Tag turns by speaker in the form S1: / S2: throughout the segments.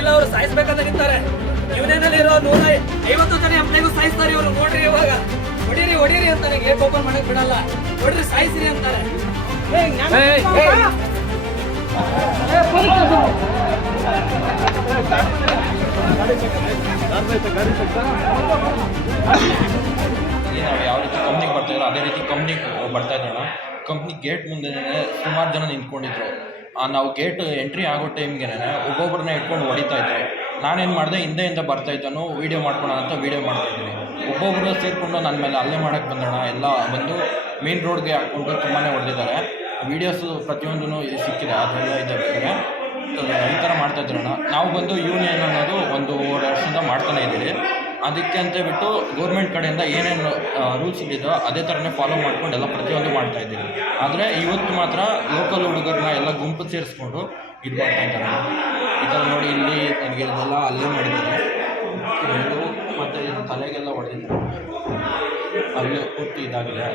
S1: ಇಲ್ಲ ಅವ್ರು ಸಾಯಿಸ್ಬೇಕಂತ ನಿಂತಾರೆ. ಯೂನಿಯನಲ್ಲಿರೋ ನೂರ ಐವತ್ತು ಜನ ಎಂಪ್ಲಾಯಿಗೂ ಸಾಯಿಸ್ತಾರೆ ಇವರು ನೋಡ್ರಿ ಇವಾಗ. ಹೊಡೀರಿ ಹೊಡೀರಿ ನನಗೆ ಗೇಟ್ ಓಪನ್ ಮಾಡಕ್ ಬಿಡಲ್ಲ. ಹೊಡ್ರಿ ಸಾಯಿಸ್ರಿ ಅಂತಾರೆ.
S2: ನಾವು ಯಾವ ರೀತಿ ಕಂಪ್ನಿಗೆ ಬರ್ತಾ ಇದ್ರು ಅದೇ ರೀತಿ ಕಂಪ್ನಿಗೆ ಬರ್ತಾ ಇದ್ದೋಣ ಕಂಪ್ನಿ ಗೇಟ್ ಮುಂದೆ ಸುಮಾರು ಜನ ನಿಂತ್ಕೊಂಡಿದ್ರು. ನಾವು ಗೇಟ್ ಎಂಟ್ರಿ ಆಗೋ ಟೈಮ್ಗೆ ಒಬ್ಬೊಬ್ಬರನ್ನ ಇಟ್ಕೊಂಡು ಹೊಡಿತಾ ಇದ್ದಾರೆ. ನಾನೇನು ಮಾಡಿದೆ, ಹಿಂದೆಯಿಂದ ಬರ್ತಾ ಇದ್ದಾನು ವೀಡಿಯೋ ಮಾಡ್ಕೊಳ ಅಂತ ವೀಡಿಯೋ ಮಾಡ್ತಾ ಇದ್ದೀನಿ. ಒಬ್ಬೊಬ್ಬರು ಸೇರಿಕೊಂಡು ನನ್ನ ಮೇಲೆ ಅಲ್ಲೇ ಮಾಡೋಕ್ಕೆ ಬಂದೋಣ, ಎಲ್ಲ ಬಂದು ಮೇನ್ ರೋಡ್ಗೆ ಹಾಕ್ಕೊಂಡು ತುಂಬಾ ಹೊಡೆದಿದ್ದಾರೆ. ವೀಡಿಯೋಸು ಪ್ರತಿಯೊಂದೂ ಸಿಕ್ಕಿದೆ ಅದೆಲ್ಲ ಇದೆ ಈ ಥರ ಮಾಡ್ತಾ ಇದ್ರಣ್ಣ ನಾವು ಬಂದು ಯೂನಿಯನ್ ಅನ್ನೋದು ಒಂದು ವರ್ಷದಿಂದ ಮಾಡ್ತಾನೆ ಇದ್ದೀವಿ. ಅದಕ್ಕೆ ಅಂತ ಬಿಟ್ಟು ಗೌರ್ಮೆಂಟ್ ಕಡೆಯಿಂದ ಏನೇನು ರೂಲ್ಸ್ ಇದೆಯೋ ಅದೇ ಥರನೇ ಫಾಲೋ ಮಾಡ್ಕೊಂಡು ಎಲ್ಲ ಪ್ರತಿಯೊಂದು ಮಾಡ್ತಾ ಇದ್ದೀವಿ ಆದರೆ ಇವತ್ತು ಮಾತ್ರ ಲೋಕಲ್ ಹುಡುಗರನ್ನ ಎಲ್ಲ ಗುಂಪು ಸೇರಿಸ್ಕೊಂಡು ಇದು ಮಾಡ್ತಾ ಇದ್ದಾರೆ. ಈ ಥರ ನೋಡಿ ಇಲ್ಲಿ ನನಗೆ ಇದೆಲ್ಲ ಅಲ್ಲೇ ಮಾಡಿದ್ದಾರೆ. ಮತ್ತು ಇದು ತಲೆಗೆಲ್ಲ ಹೊಡೆದಿದ್ದಾರೆ ಅಲ್ಲೇ ಪೂರ್ತಿ ಇದಾಗಿದೆ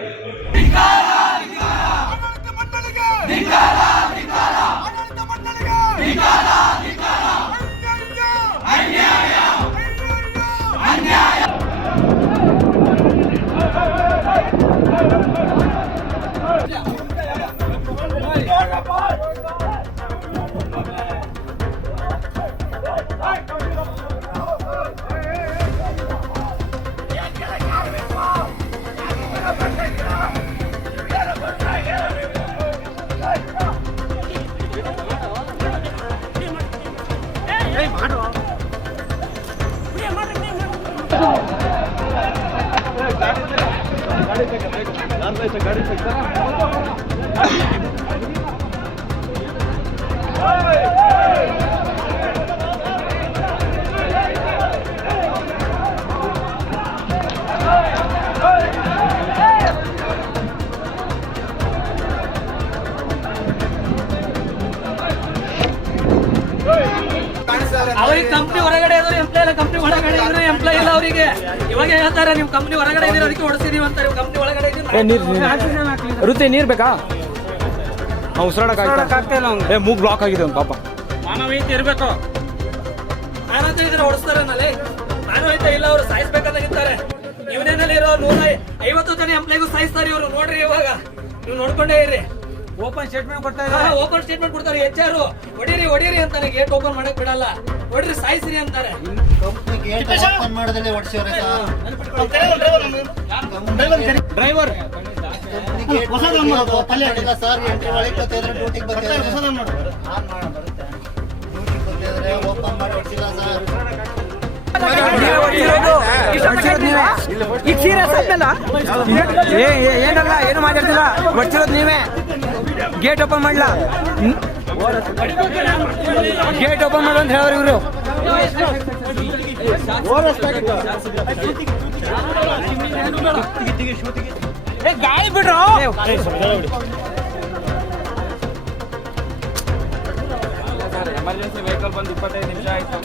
S1: ಅವ್ರಿಗೆ ಕಂಪ್ನಿ ಹೊರಗಡೆ ಇದ್ರು ಎಂಪ್ಲಾಯ್ ಇಲ್ಲ ಕಂಪ್ನಿ ಒಳಗಡೆ ಇದ್ರು ಎಂಪ್ಲಾಯ್ ಇಲ್ಲ ಅವರಿಗೆ. ಇವಾಗ ಹೇಳ್ತಾರೆ ನೀವು ಕಂಪ್ನಿ ಹೊರಗಡೆ ಇದೀರ ಅದಕ್ಕೆ ಹೊಡಿಸಿದೀವಿ ಅಂತಾರೆ ಕಂಪ್ನಿ ಒಳಗಡೆ
S3: ಏ ನೀರ್ ನೀರ್ ಬೇಕಾ? ನಾವು ಉಸಿರಾಡಕ್ ಏ ಮೂಗ್ ಬ್ಲಾಕ್ ಆಗಿದೆ ಒಂದು ಪಾಪ.
S1: ಮಾನವೀಯತೆ ಇರಬೇಕು. ನಾನಂತ ಇದ್ರೆ ಹೊಡಿಸ್ತಾರೆ ನಲ್ಲಿ ಮಾನವೀಯತೆ ಇಲ್ಲ ಅವ್ರು ಸಾಯಿಸ್ಬೇಕಂತ ನಿಂತಾರೆ. ಯೂನಿಯನ್ ಇರೋ ನೂರ ಐವತ್ತು ಜನ ಎಂಪ್ಲಾಯಿಗೂ ಸಾಯಿಸ್ತಾರೆ ಇವರು ನೋಡ್ರಿ ಇವಾಗ. ನೀವು ನೋಡ್ಕೊಂಡೇ ಇರ್ರಿ
S3: ಓಪನ್ ಸ್ಟೇಟ್ಮೆಂಟ್ ಕೊಡ್ತಾ
S1: ಓಪನ್ ಸ್ಟೇಟ್ಮೆಂಟ್ ಕೊಡ್ತಾರೆ. ಎಚ್ ಆರ್ ಹೊಡೀರಿ ಹೊಡೀರಿ ಅಂತಾರೆ. ಗೇಟ್ ಓಪನ್ ಮಾಡಕ್ ಬಿಡಲ್ಲ. ಹೊಡ್ರಿ ಸಾಯಿಸ್ರಿ ಅಂತಾರೆ.
S4: ಗೇಟ್ ಓಪನ್ ಮಾಡದಲ್ಲೇ ಹೊಡ್ಸಿವ್ರೆ sir.
S3: Driver
S4: company gate open ಮಾಡಿಲ್ಲ ಸರ್ ಎಂಟ್ರಿ ಒಳಗೆ ಬರ್ತಿದ್ರೆ ಡ್ಯೂಟಿಗೆ ಬರ್ತಿದ್ರೆ ಆನ್ ಮಾಡ ಬರುತ್ತೆ. ಡ್ಯೂಟಿಗೆ ಬರ್ತಿದ್ರೆ ಓಪನ್ ಮಾಡಿ ಹೊಡ್ಸಿಲ್ಲ ಸರ್.
S3: ಈಗ ಸೀರಿಯಸ್ ಆದ್ಮೇಲ ಏ ಏ- ಏನಲ್ಲ ಏನು ಮಾತಾಡ್ತಿಲ್ಲ? ಹೊಡ್ಸಿರೋದು ನೀವೇ? ಗೇಟ್ ಓಪನ್ ಮಾಡ್ಲಾ? ಗೇಟ್ ಓಪನ್ ಮಾಡು ಅಂತ ಹೇಳೋರು ಇವರು. ಗಾಳಿ ಬಿಡ್ರು ಎಮರ್ಜೆನ್ಸಿ ವೆಹಿಕಲ್ ಬಂದು ಇಪ್ಪತ್ತೈದು ನಿಮಿಷ ಆಯ್ತು.